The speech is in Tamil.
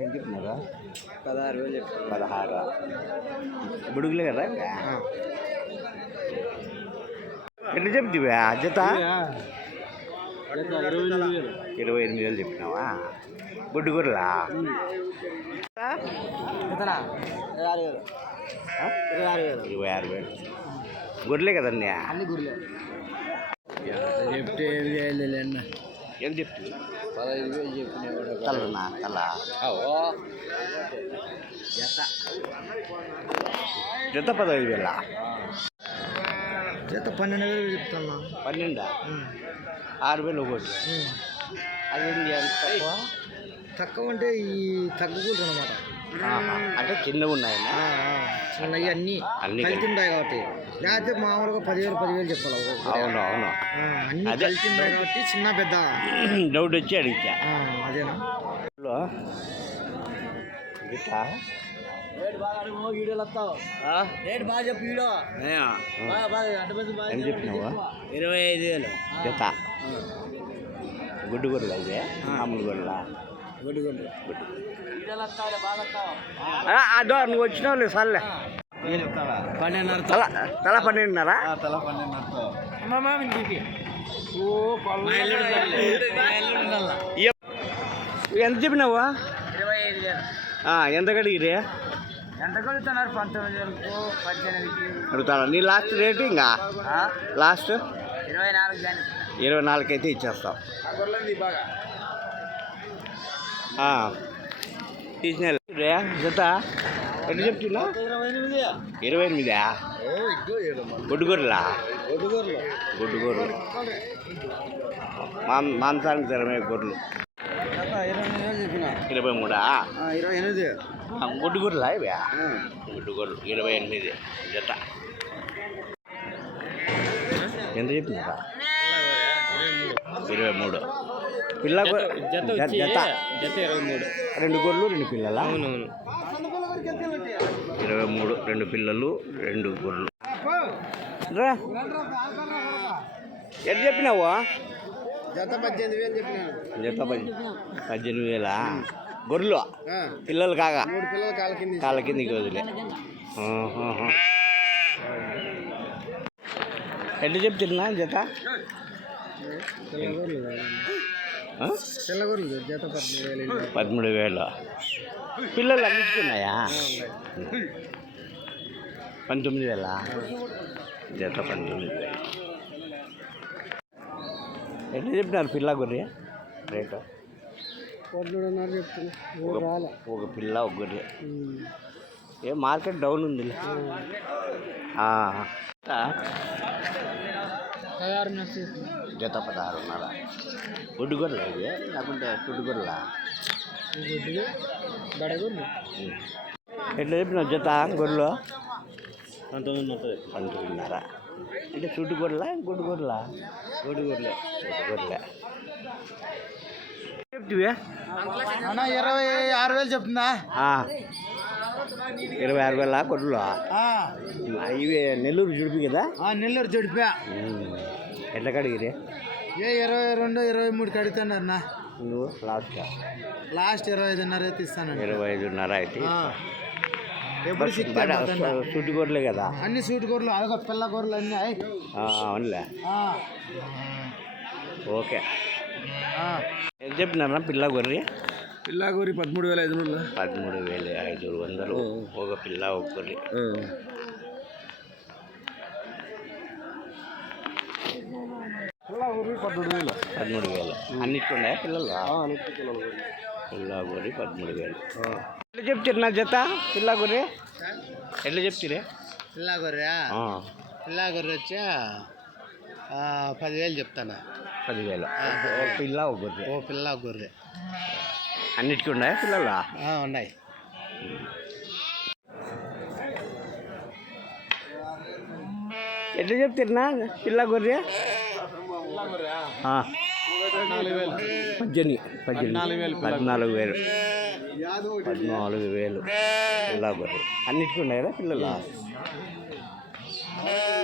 ఫోన్కి ఉన్నారా పదహారు రోజులు పదహారు బుడుగులు కదా ఎన్ని చెప్తివా అజత ఇరవై ఎనిమిది వేలు చెప్పినావా బుడ్డు గురలా ఇరవై ఆరు వేలు గుడ్లే కదండి అన్ని గుడ్లే చెప్తే ఏం చేయలేదు అన్న ఏం చెప్తు పదహైదు వేలు చెప్పినా తలా అవో జత జత పదహైదు వేల జత పన్నెండు వేలు చెప్తున్నా పన్నెండా ఆరు వేలు ఒకటి అది తక్కువ తక్కువ అంటే ఈ తగ్గుకుంటుంది అన్నమాట అంటే చిన్నవి ఉన్నాయి చిన్న అన్ని కలిసి ఉంటాయి కాబట్టి లేకపోతే మామూలుగా పదివేలు పదివేలు చెప్పాలి అవును అవును అన్నీ కలిసి కాబట్టి చిన్న పెద్ద డౌట్ వచ్చి అడిగితే అదేనా ఇరవై ఐదు వేలు జత గుడ్డు గొడవ అయితే మామూలు గుడ్లా గుడ్డు గొడవ గుడ్డు గొడవ అదోరు నువ్వు వచ్చిన సర్లే తల పన్నెండున్నారా ఎంత చెప్పినావు ఎంత కడిగిరే అడుగుతారా నీ లాస్ట్ రేట్ ఇంకా లాస్ట్ ఇరవై నాలుగు ఇరవై నాలుగు అయితే ఇచ్చేస్తావు ஒரிஜினல் ஜெட்டா ரெண்டு ஜெப்டிங்களா இருபது எனிமதியா கொடுக்கூர்லா கொடுக்கூர் மாம் மாம்சாங்க திறமை பொருள் இருபது மூடா இருபது எனிமதி கொடுக்கூர்ல இவையா கொடுக்கூர் இருபது எனிமதி ஜெட்டா எந்த ஜெப்டிங்களா இருபது மூடு పిల్ల రెండు గొర్రెలు రెండు పిల్లల ఇరవై మూడు రెండు పిల్లలు రెండు గొర్రెలు రా ఎంత చెప్పినావు జత పద్దెనిమిది వేలు చెప్పినా జత పద్ పద్దెనిమిది వేలా గొర్రెలు పిల్లలు కాగా మూడు పిల్లలు కాళ్ళ కింద కాళ్ళ కిందకి వదిలే ఎంత చెప్తున్నా జత పదమూడు వేలు పిల్లలు అందిస్తున్నాయా పంతొమ్మిది వేల జత పంతొమ్మిది ఎట్లా చెప్తున్నారు పిల్ల గొర్రె రేట్ ఒక పిల్ల ఒక గొర్రె ఏ మార్కెట్ డౌన్ ఉంది தயாருன்னு வச்சுருக்கு ஜோத்தப்பா தாருனால குடுகுரில் இது அப்படின்ற குடுகுரில் படகுரில் இல்லை எப்படி நான் ஜோத்தா குரில் பண்ணுறது பண்ணுறதுனாரா இல்லை சுடுகுரில் குடுகுரில் குடுகுரில் குடுகுரில் எப்படி அண்ணா இருபது ஆறு வேலை சொப்புனா ஆ ಇರೈ ಆರು ನೆಲ್ಪದೂರು ಎಲ್ಲ ಕಡಿರಿ ಇರವ ಇರವ್ ಲಾಸ್ಟ್ ಲಾಸ್ಟ್ ಇರವೈದು ಇರವ ಐದು ಐತಿಗೊರೇ ಅನ್ನ ಸೂಟು ಗೊರಲು ಅದ್ರೇನ ಪಿಲ ಗೊರ್ರಿ ಇಲ್ಲಾಗೋ ರೀ ಪದ್ಮೂರು ವೇಳೆ ಐದುನೂರು ಹದಿಮೂರು ವೇಳೆ ಐದುನೂರು ಒಂದರು ಹೋಗಪ್ಪಿಲ್ಲ ಒಬ್ಬರಿ ಹದಿಮೂರು ವೇಳೆ ಅನ್ನಿಟ್ಕೊಂಡ ಇಲ್ಲಲ್ಲ ಇಲ್ಲಾಗೋ ರೀ ಪದ್ಮೂರು ವೇಳೆ ಎಲ್ಲಿ ಚೆಪ್ತೀರಿ ನಾ ಜೊತೆ ಇಲ್ಲಾಗೋ ರೀ ಎಲ್ಲಿ ಚೆಪ್ತೀರಿ ಇಲ್ಲಾಗೋರ್ಯ ಇಲ್ಲಾಗೋರ್ ಹಚ್ಚ ಪದಿವೇಲು ಚೆಪ್ತಾನ ಪದಿವೇಲು ಓ ಪಿಲ್ಲ ಒಬ್ಬರು ಓ ಪಿಲ್ಲ ಒಬ್ಬರು అన్నిటికీ ఉన్నాయా పిల్లలు ఉన్నాయి ఎట్లా చెప్తారా పిల్ల గొర్రె పద్దెనిమిది పద్దెనిమిది పద్నాలుగు వేలు పద్నాలుగు వేలు పిల్ల గొర్రె అన్నిటికీ ఉన్నాయా పిల్లలు